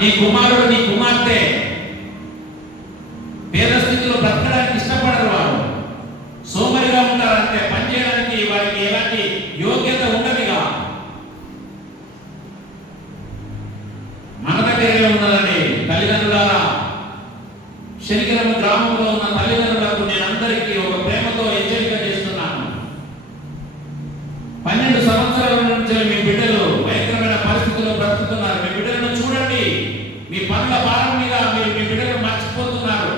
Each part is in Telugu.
నీ కుమారుడు నీ కుమార్తె పేద స్థితిలో బ్రతకడానికి ఇష్టపడరు, వారు సోమరిగా ఉంటారంటే పని చేయడానికి వారికి ఎలాంటి యోగ్యత ఉండదుగా. మన దగ్గరే ఉన్నదని తల్లిదండ్రులారా, శనిగిరం గ్రామంలో ఉన్న తల్లిదండ్రులకు నేను అందరికీ ఒక ప్రేమతో హెచ్చరిక చేస్తున్నాను. 12 సంవత్సరాల నుంచి మీ బిడ్డలు భయంకరమైన పరిస్థితుల్లో బ్రతుకుతున్నారు. మీ బిడ్డలను చూడండి. మీ పనుల భారం మీద మీరు మీ బిడ్డలను మర్చిపోతున్నారు.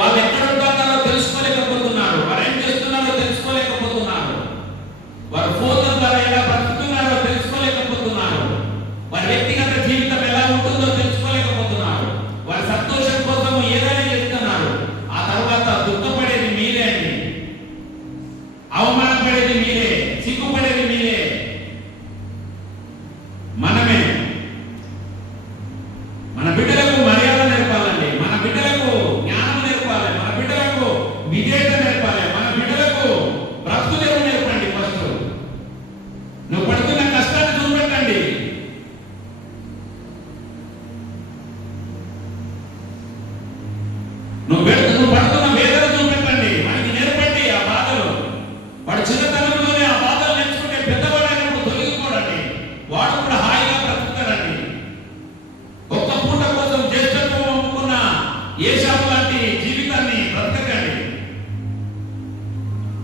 వాళ్ళు ఎక్కడ ఉంటున్నారో తెలుసుకోలేకపోతున్నారు. వారు ఏం చేస్తున్నారో తెలుసుకోలేకపోతున్నారు. వారు ఫోన్ల ద్వారా ఎలా బ్రతుకుతున్నారో తెలుసుకోలేకపోతున్నారు. వారి వ్యక్తిగత జీవితం ఎలా ఉంటుందో తెలుసుకోలేకపోతున్నారు. వారి సంతోషం కోసం ఏదైనా చేస్తున్నారు. ఆ తర్వాత దుఃఖపడేది మీరే అండి. అవమానపడేది మీరే, సిగ్గుపడేది మీరే, మనమే. మన బిడ్డలకు మర్యాద నేర్పాలండి. మన బిడ్డలకు జ్ఞానం నేర్పాలి. మన బిడ్డలకు విధేయత నేర్పాలి. మన బిడ్డలకు బ్రతుకుదేవు నేర్పండి. ఫస్ట్ నువ్వు పడుతున్న కష్టాన్ని చూపెట్టండి. నువ్వు పడుతున్న వేదన చూపెట్టండి. మనకి నేర్పండి ఆ బాధలు. వాడు చిన్నతనంలోనే ఆ బాధలు నేర్చుకుంటే పెద్దవాడైనప్పుడు తొలగిపోడండి. వాడు కూడా హాయిగా బ్రతుకుతాడండి. ఒక్క పూట కోసం జ్యేష్ఠత్వం అమ్ముకున్న ఏషావు లాంటి జీవితాన్ని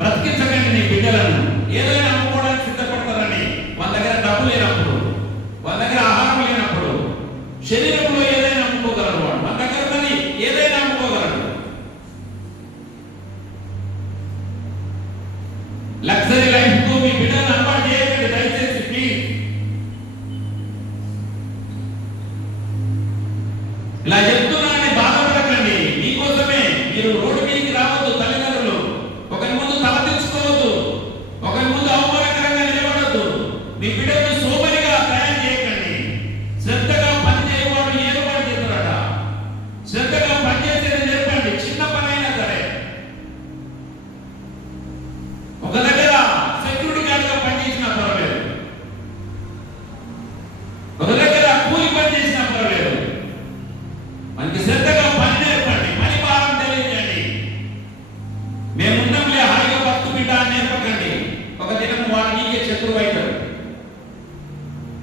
బ్రతికించకండి. నీ బిడ్డలను ఏదైనా అమ్ముకోవడానికి సిద్ధపడతారని వాళ్ళ దగ్గర డబ్బు లేనప్పుడు, వాళ్ళ దగ్గర ఆహారం లేనప్పుడు, శరీరంలో ఏదైనా అమ్ముకోగలరు. వాడు మన దగ్గర ఉన్నది ఏదైనా అమ్ముకోగలరు. లగ్జరీ లైఫ్ కు మీ బిడ్డలను అలవాటు చేయకండి దయచేసి, ప్లీజ్. ఇలా చెప్తున్నానని బాధపడకండి. మీకోసమే. మీరు రోడ్డు మీదకి రావద్దు. తల్లిదండ్రులు ఒకరి ముందు తలదించుకోవద్దు. ఒకరి ముందు అవమానకరంగా నిలబడద్దు. మీ బిడ్డను సోమరిగా తయారు చేయకండి. శ్రద్ధగా పని చేయవాడు ఏర్పాటు చేస్తారట. శ్రద్ధగా పనిచేసేది నేర్పండి. చిన్న పని అయినా సరే. ఒక దగ్గర సెక్యూరిటీ గార్డ్గా పనిచేసినా పర్వాలేదు, ఒక దగ్గర కూలి పని చేసినా పర్వాలేదు. మనకి శ్రద్ధగా పని నేర్పండి. పని భారం తెలియజేయండి. మేమున్నాంలే హాయిగా భక్తు బిడ్డ అని నేర్పకండి. ఒక దినం వాడు నీకే శత్రువు అవుతాడు.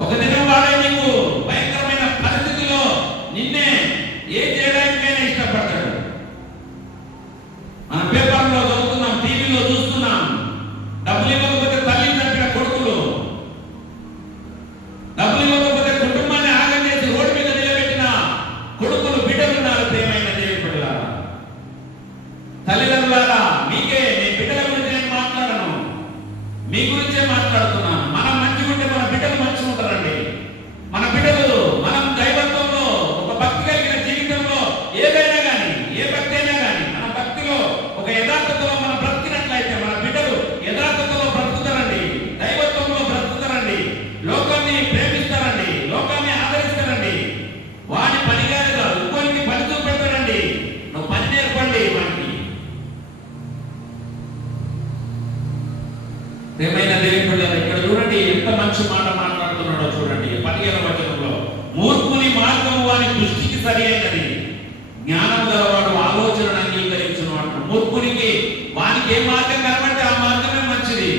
ఒక దినం వాడే నీకు భయంకరమైన పరిస్థితిలో నిన్నే ఏం చేయడానికైనా ఇష్టపడతాడు. మన పేపర్లో చదువుతున్నాం, టీవీలో చూస్తున్నాం. డబ్బులు ఇవ్వకపోతే తల్లి చంపిన కొడుకులు, డబ్బులు ఇవ్వకపోతే కుటుంబాన్ని ఆగం చేసి రోడ్డు మీద నిలబెట్టిన కొడుకులు, బిడ్డలున్నారు. ప్రియమైన దేవుని బిడ్డలారా, తల్లిదండ్రులారా, మీకే నేను బిడ్డల గురించి నేను మాట్లాడను, మీ గురించే మాట్లాడుతున్నాను. మనం మంచిగా ఉంటే మన బిడ్డలు మంచిగా ఉంటారండి. మన బిడ్డలు మనం దైవత్వంలో ఒక భక్తి కలిగిన జీవితంలో ఏదైనా కానీ, ఏ భక్తి అయినా కానీ, మన భక్తిలో ఒక యథార్థతలో మనం బ్రతికినట్లయితే మన బిడ్డలు యథార్థతలో బ్రతుకుతారండి. దైవత్వంలో బ్రతుకుతారండి. లోకాన్ని ప్రేమిస్తారండి. లోకాన్ని ఆదరిస్తారండి. వాడి పనిగానే కాదు, ఇంకోరికి పని చూపెడతారండి. నువ్వు పని నేర్పండి వాడికి. ప్రియమైన దేవుని బిడ్డలారా, ఇక్కడ చూడండి ఎంత మంచి మాట మాట్లాడుతున్నాడో చూడండి. 15వ వచనంలో, మూర్ఖుని మార్గము వాని దృష్టికి సరి అయినది, జ్ఞానం గలవాడు ఆలోచనను అంగీకరించును అంటాడు. మూర్ఖునికి వానికి ఏ మార్గం కనబడితే ఆ మార్గమే మంచిది.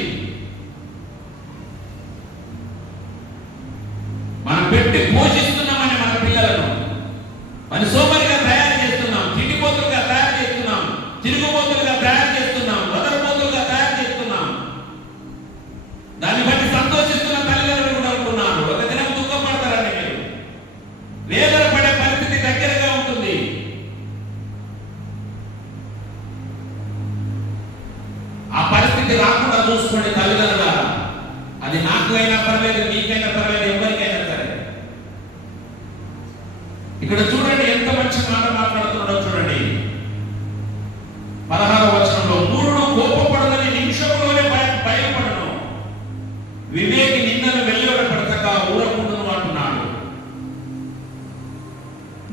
మనం పెట్టి పోషిస్తున్నామని మన పిల్లలను మన సోమరిగా తయారు చేస్తున్నాం, తిండిపోతులుగా తయారు చేస్తున్నాం, తిరుగుబోతులుగా తయారు చేస్తున్నాం, వదరపోతులుగా తయారు చేస్తున్నాం. దాన్ని బట్టి సంతోషిస్తున్న తల్లిదండ్రులు కూడా ఉంటున్నారు. ఒక దినం దుఃఖపడతారని మీరు వేదన పడే పరిస్థితి దగ్గరగా ఉంటుంది. ఆ పరిస్థితి రాకుండా చూసుకోండి తల్లిదండ్రులారా. అది నాకు అయినా పర్లేదు, మీకైనా పర్లేదు, ఎవరికైనా సరే. ఇక్కడ చూడండి ఎంత మంచి మాట మాట్లాడుతున్నాడో చూడండి. 16వ వచనంలో, మూఢుడు కోపపడదని నిమిషంలోనే భయపడను, వివేకి నిందను వెళ్లిపడక ఊరకుండును అంటున్నాడు.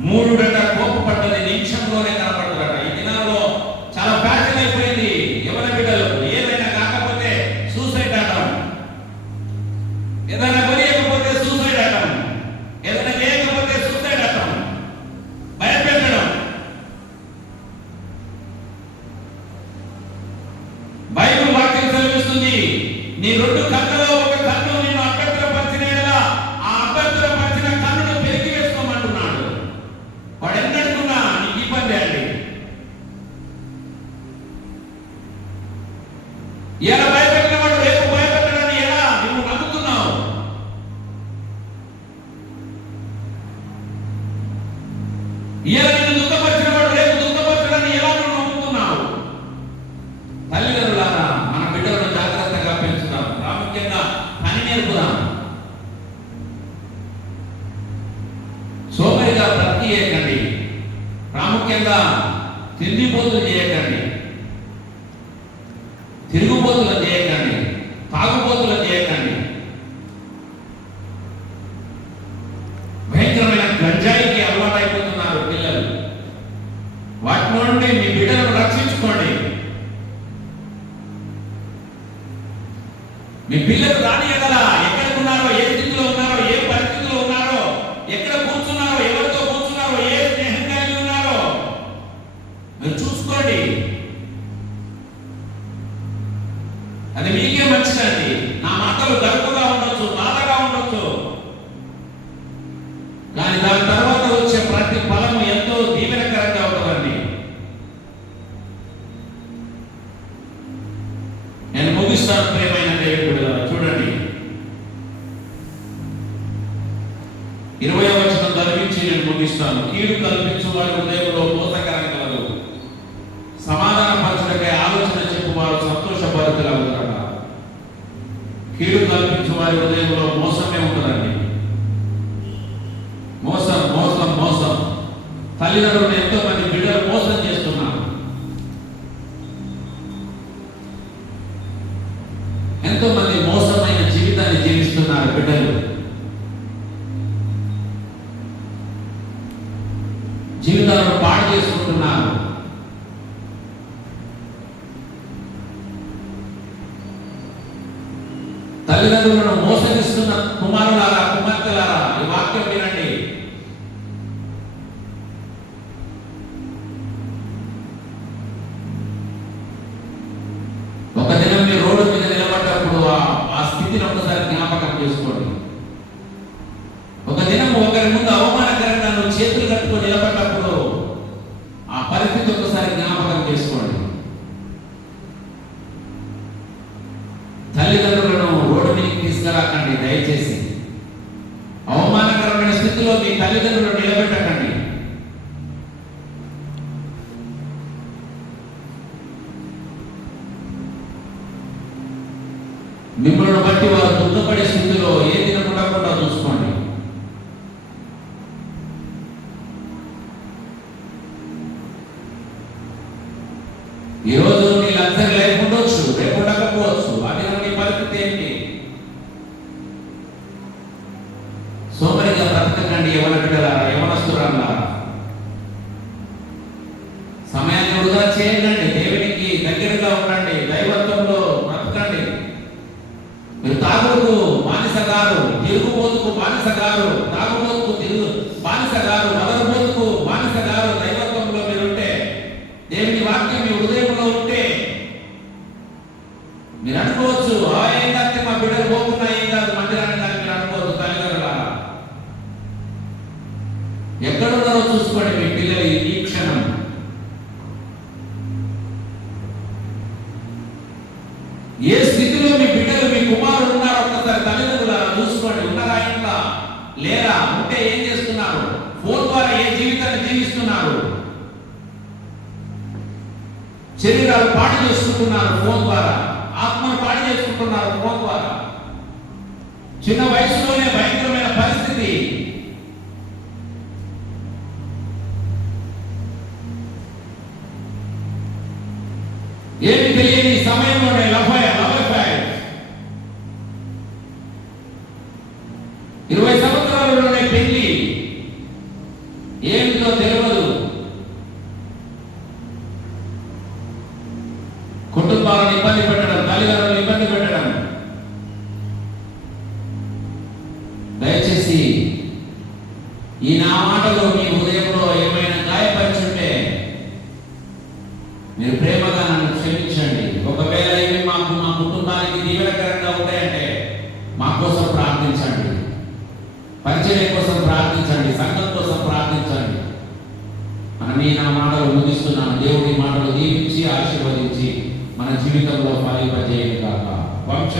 మూఢుడట కోపపడ్డది నిమిషంలోనే కనపడతాడట. ఈ దినాల్లో చాలా ఫ్యాషన్ అయిపోయింది. ఎవరి బిడ్డలు ఏదైనా కాకపోతే సూసైడ్ ఆడడం, ఏదైనా కొనియకపోతే సూసైడ్ ఆడడం, ఇవాళ నిన్ను దుఃఖపరిచిన వాడు రేపు దుఃఖపరచడాన్ని ఎలా నువ్వు నమ్ముతున్నావు? తల్లిదండ్రులారా, మన బిడ్డలను జాగ్రత్తగా పెంచుదాం. ప్రాముఖ్యంగా పని నేర్పుదాం. సోమరిగా భక్తి చేయకండి. ప్రాముఖ్యంగా తిండిపోతులు చేయకండి, తిరుగుబోతులు చేయకండి, తాగుబోతులు చేయకండి, భయంకరమైన గంజాయికి అలవాటైపోతున్నారు పిల్లలు. వాటి నుండి మీ బిడ్డలను రక్షించుకోండి. మీ పిల్లలు రాని ఎడల ఎక్కడికున్నారో, ఏ స్థితిలో ఉన్నారో, ఏ పరిస్థితిలో ఉన్నారో, ఎక్కడ కూర్చున్నారో, ఎవరితో కూర్చున్నారో, ఏ స్నేహం కలిగి ఉన్నారో మీరు చూసుకోండి. అది మీకే మంచిదండి. నా మాటలు గర్వంగా ఉండొచ్చు, బాధగా ఉండొచ్చు, కానీ దాని తర్వాత వచ్చే ప్రతి ఫలము ఎంతో దీవెనకరంగా ఉంటుందండి. నేను ముగిస్తాను ప్రియమైన దేవుడు. చూడండి, 20వ వచనం చదివించి నేను ముగిస్తాను. కీడు కల్పించు వారి హృదయంలో మోసకరం కలదు, సమాధాన పరచుటకై ఆలోచన చెప్పు వారు సంతోషభరితులవుతారట. కీడు కల్పించు వారి హృదయంలో మోసమే ఉంటుందండి. మోసం మోసం మోసం. తల్లిదండ్రులను ఎంతో మంది బిడ్డలు మోసం చేస్తున్నారు. ఎంతో మంది మోసమైన జీవితాన్ని జీవిస్తున్నారు బిడ్డలు. జీవితాలను పాడు చేసుకుంటున్నారు. తల్లిదండ్రులను మోసగిస్తున్న కుమారులారా, కుమార్తెలారా, ఈ వాక్యం వినండి. ఒక దినం మీరు రోడ్డు మీద నిలబడ్డప్పుడు ఆ స్థితిని ఒకసారి జ్ఞాపకం చేసుకోండి. ఒక దినం ఒకరి ముందు అవమానకరంగా నువ్వు చేతులు కట్టుకొని నిలబడ్డప్పుడు ఆ పరిస్థితి ఒకసారి జ్ఞాపకం చేసుకోండి. తల్లిదండ్రులను రోడ్డు మీదకి తీసుకురాకండి దయచేసి. అవమానకరమైన స్థితిలో మీ తల్లిదండ్రులను నిలబెట్టకండి. మిమ్మల్ని బట్టి వారు దుఃఖపడే స్థితిలో ఏ దినం ఉండకుండా చూసుకోండి. ఈరోజు నీ లగ్జరీ లైఫ్ ఉండొచ్చు, రేపు ఉండకపోవచ్చు. అది నీ పరిస్థితి ఏంటి? సోమరిగా బ్రతకకండి యవన బిడ్డలారా, యవనస్తురాలారా. సమయాన్ని వృధా చేయకండి. దేవునికి దగ్గరగా ఉండండి. దైవత్వంలో బ్రతకండి. మీరు తాగుడుకు బానిసగారు, తిరుగుబోతుకు బానిసగారు, తాగుబోతుకు బానిసగారు, మదరబోతుకు బానిసగారు. దైవత్వంలో మీరుంటే, దేవుని వాక్యం మీ హృదయంలో ఉంటే మీరు అనుకోవచ్చు, ఏం కాదు మా బిడ్డలు పోకున్నా ఏం కాదు మందిరాన్ని, కానీ మీరు అనుకోవచ్చు. తల్లిదండ్రులారా, ఎక్కడున్నారో చూసుకోండి మీ పిల్లలు ఈ క్షణం. ఏ స్థితిలో మీ బిడ్డలు, మీ కుమారుడు ఉన్నారో ఒక్కసారి తల్లిదండ్రులారా చూసుకోండి. ఉన్నారా ఇంట్లో? లేరా? ఉంటే ఏం చేస్తున్నారు? ఫోన్ ద్వారా ఏ జీవితాన్ని జీవిస్తున్నారు? శరీరాలు పాడు చేసుకుంటున్నారు ఫోన్ ద్వారా, ఆత్మను పాడు చేసుకుంటున్నారు ఫోన్ ద్వారా. చిన్న వయసులోనే భయంకరమైన పరిస్థితి. ఏమి తెలియని సమయంలోనే లవ్ అఫైర్, 20 సంవత్సరాలలోనే పెళ్లి, ఏమిటో తెలియదు. కుటుంబాలను ఇబ్బంది పెట్టడం, తల్లిదండ్రులను ఇబ్బంది పెట్టడం. దయచేసి ఈ నా మాటలో మీ హృదయంలో ఏమైనా గాయపరిచుంటే మీరు ప్రేమగా నన్ను క్షమించండి. ఒకవేళ ఇవి మా కుటుంబానికి దీవెనకరంగా ఉంటాయంటే మా కోసం ప్రార్థించండి, పరిచయం కోసం ప్రార్థించండి, సంఘం కోసం ప్రార్థించండి. మనం ఈ నా మాటలు ముగిస్తున్నాను. దేవుడి మాటలు దీవించి ఆశీర్వదించి మన జీవితంలో ఫలింపజేయను కాక. వంశ